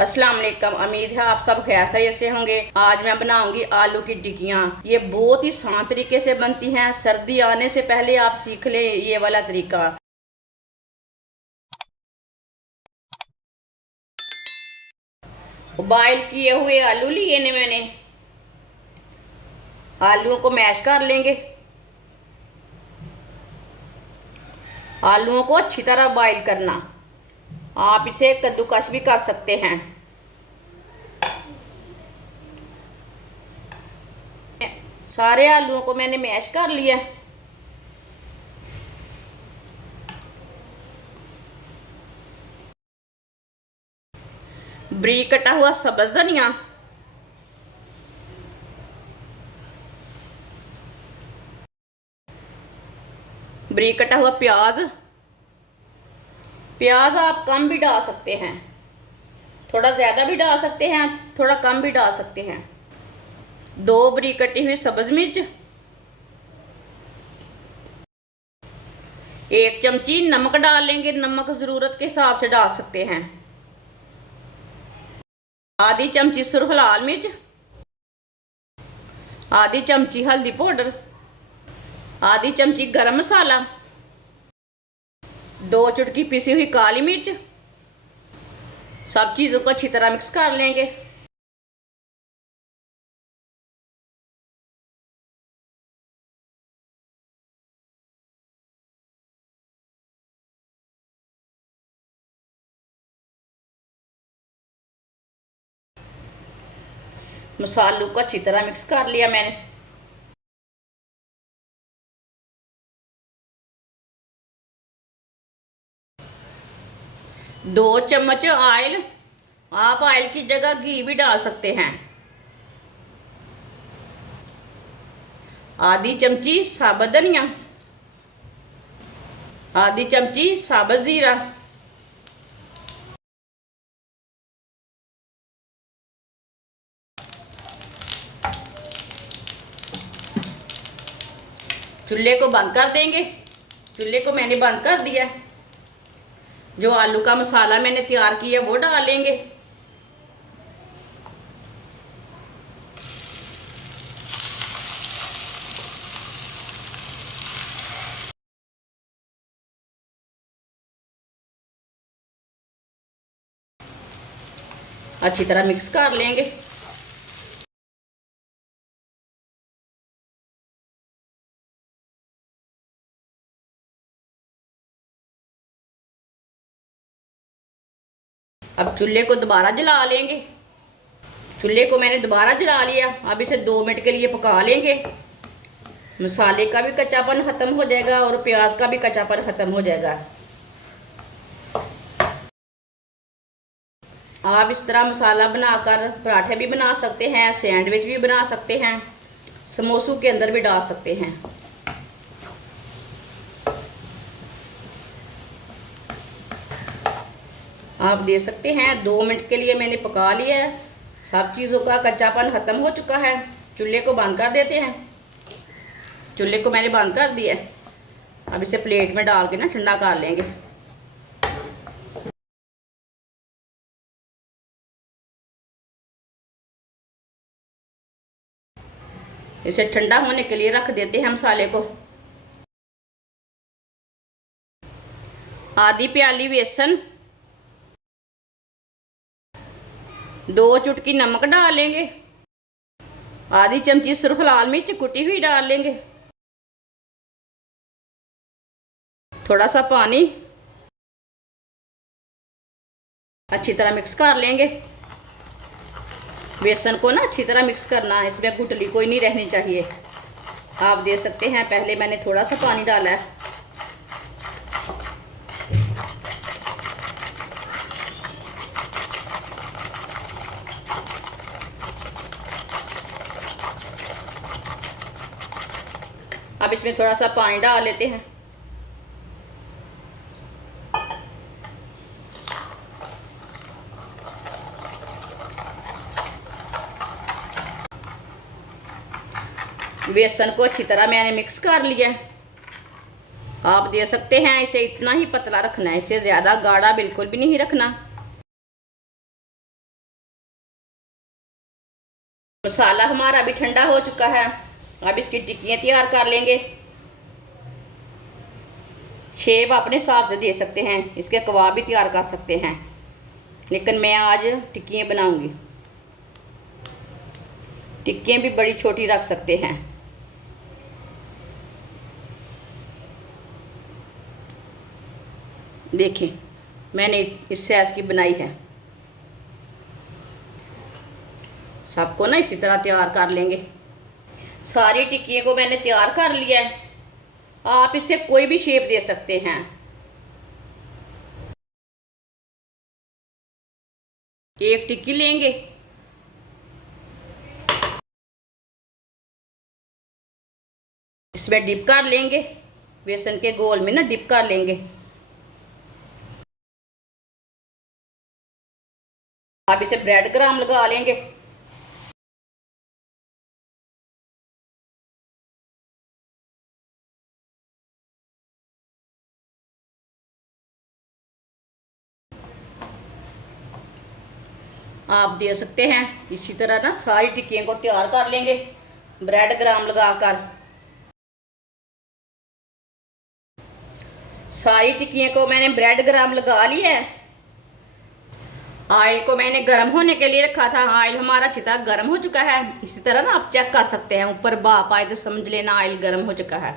अस्सलाम वालेकुम। उम्मीद है आप सब खैर खैरियत से होंगे। आज मैं बनाऊंगी आलू की टिक्कियाँ। ये बहुत ही आसान तरीके से बनती हैं। सर्दी आने से पहले आप सीख लें ये वाला तरीका। बॉयल किए हुए आलू लिए ने मैंने। आलूओं को मैश कर लेंगे। आलूओं को अच्छी तरह बॉयल करना। आप इसे कद्दूकस भी कर सकते हैं। सारे आलूओं को मैंने मैश कर लिया। बारीक कटा हुआ सब्ज धनिया, बारीक कटा हुआ प्याज। प्याज आप कम भी डाल सकते हैं, थोड़ा ज़्यादा भी डाल सकते हैं, थोड़ा कम भी डाल सकते हैं। 2 बारीक कटी हुई सब्ज मिर्च, 1 चमची नमक डाल लेंगे। नमक ज़रूरत के हिसाब से डाल सकते हैं। आधी चमची सुरख लाल मिर्च, आधी चमची हल्दी पाउडर, आधी चमची गरम मसाला, 2 चुटकी पिसी हुई काली मिर्च। सब चीज़ों को अच्छी तरह मिक्स कर लेंगे। मसालों को अच्छी तरह मिक्स कर लिया मैंने। दो चम्मच ऑयल, आप ऑयल की जगह घी भी डाल सकते हैं। आधी चमची साबुत धनिया, आधी चमची साबुत जीरा, चूल्हे को बंद कर देंगे। चूल्हे को मैंने बंद कर दिया। जो आलू का मसाला मैंने तैयार किया वो डाल लेंगे। अच्छी तरह मिक्स कर लेंगे। अब चूल्हे को दोबारा जला लेंगे। चूल्हे को मैंने दोबारा जला लिया। अब इसे 2 मिनट के लिए पका लेंगे। मसाले का भी कच्चापन ख़त्म हो जाएगा और प्याज का भी कच्चापन ख़त्म हो जाएगा। आप इस तरह मसाला बनाकर पराठे भी बना सकते हैं, सैंडविच भी बना सकते हैं, समोसों के अंदर भी डाल सकते हैं। आप दे सकते हैं। 2 मिनट के लिए मैंने पका लिया है। सब चीज़ों का कच्चापन ख़त्म हो चुका है। चूल्हे को बंद कर देते हैं। चूल्हे को मैंने बंद कर दिया है। अब इसे प्लेट में डाल के ना ठंडा कर लेंगे। इसे ठंडा होने के लिए रख देते हैं मसाले को। आधी प्याली बेसन, 2 चुटकी नमक डाल लेंगे, आधी चमची सुरख लाल मिर्च कुटी हुई डाल लेंगे, थोड़ा सा पानी, अच्छी तरह मिक्स कर लेंगे। बेसन को ना अच्छी तरह मिक्स करना है, इसमें गुठली कोई नहीं रहनी चाहिए। आप दे सकते हैं। पहले मैंने थोड़ा सा पानी डाला है। अब इसमें थोड़ा सा पानी डाल लेते हैं। बेसन को अच्छी तरह मैंने मिक्स कर लिया है। आप दे सकते हैं। इसे इतना ही पतला रखना है, इसे ज़्यादा गाढ़ा बिल्कुल भी नहीं रखना। मसाला हमारा अभी ठंडा हो चुका है। अब इसकी टिक्कियाँ तैयार कर लेंगे। शेप अपने हिसाब से दे सकते हैं, इसके कबाब भी तैयार कर सकते हैं, लेकिन मैं आज टिक्कियाँ बनाऊंगी। टिक्कियाँ भी बड़ी छोटी रख सकते हैं। देखें, मैंने इस साइज़ की बनाई है। सबको ना इसी तरह तैयार कर लेंगे। सारी टिक्कियों को मैंने तैयार कर लिया है। आप इसे कोई भी शेप दे सकते हैं। एक टिक्की लेंगे, इसमें डिप कर लेंगे, बेसन के गोल में ना डिप कर लेंगे। आप इसे ब्रेड क्रम्ब लगा लेंगे। आप दे सकते हैं इसी तरह ना सारी टिक्कियों को तैयार कर लेंगे ब्रेड क्रम्ब लगाकर। सारी टिक्कियों को मैंने ब्रेड क्रम्ब लगा लिया है। ऑयल को मैंने गर्म होने के लिए रखा था। ऑयल हमारा अच्छी तरह गर्म हो चुका है। इसी तरह ना आप चेक कर सकते हैं, ऊपर भाप आए तो समझ लेना ऑयल गर्म हो चुका है।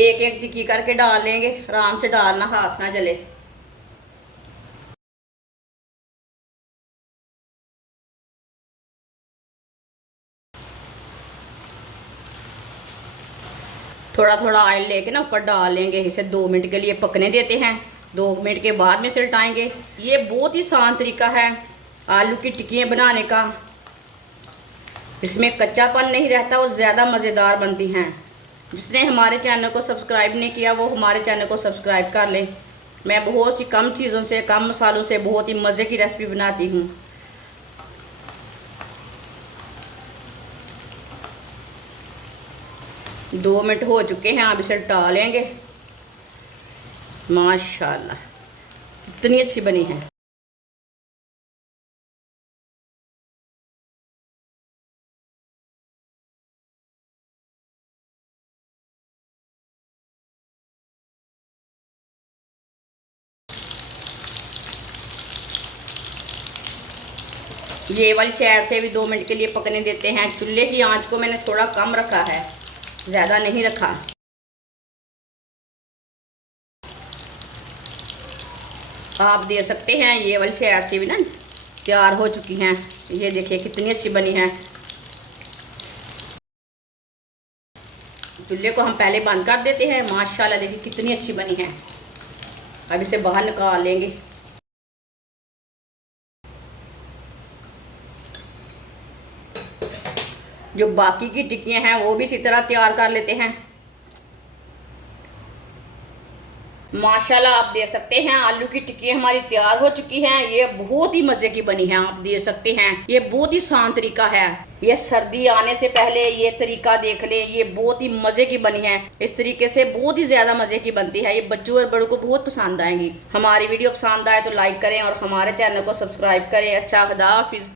एक एक टिक्की करके डाल लेंगे, आराम से डालना, हाथ ना जले। थोड़ा थोड़ा ऑयल लेके ना ऊपर डाल लेंगे। इसे 2 मिनट के लिए पकने देते हैं। 2 मिनट के बाद में इसे हटाएंगे। ये बहुत ही आसान तरीका है आलू की टिक्कियाँ बनाने का। इसमें कच्चापन नहीं रहता और ज़्यादा मज़ेदार बनती हैं। जिसने हमारे चैनल को सब्सक्राइब नहीं किया वो हमारे चैनल को सब्सक्राइब कर लें। मैं बहुत सी कम चीज़ों से, कम मसालों से बहुत ही मज़े की रेसिपी बनाती हूँ। दो मिनट हो चुके हैं, अब इसे डालेंगे। माशाल्लाह कितनी अच्छी बनी है। ये वाली साइड से भी 2 मिनट के लिए पकने देते हैं। चूल्हे की आंच को मैंने थोड़ा कम रखा है, ज़्यादा नहीं रखा। आप दे सकते हैं ये वाली साइड से भी ना तैयार हो चुकी हैं। ये देखिए कितनी अच्छी बनी है। चूल्हे को हम पहले बंद कर देते हैं। माशाल्लाह देखिए कितनी अच्छी बनी है। अब इसे बाहर निकाल लेंगे। जो बाकी की टिक्कियाँ हैं वो भी इसी तरह तैयार कर लेते हैं। माशाल्लाह आप दे सकते हैं आलू की टिक्कियाँ हमारी तैयार हो चुकी हैं। ये बहुत ही मज़े की बनी है। आप दे सकते हैं, ये बहुत ही आसान तरीका है। ये सर्दी आने से पहले ये तरीका देख लें। ये बहुत ही मज़े की बनी है। इस तरीके से बहुत ही ज़्यादा मज़े की बनती है। ये बच्चों और बड़ों को बहुत पसंद आएंगी। हमारी वीडियो पसंद आए तो लाइक करें और हमारे चैनल को सब्सक्राइब करें। अच्छा, खुदा हाफिज़।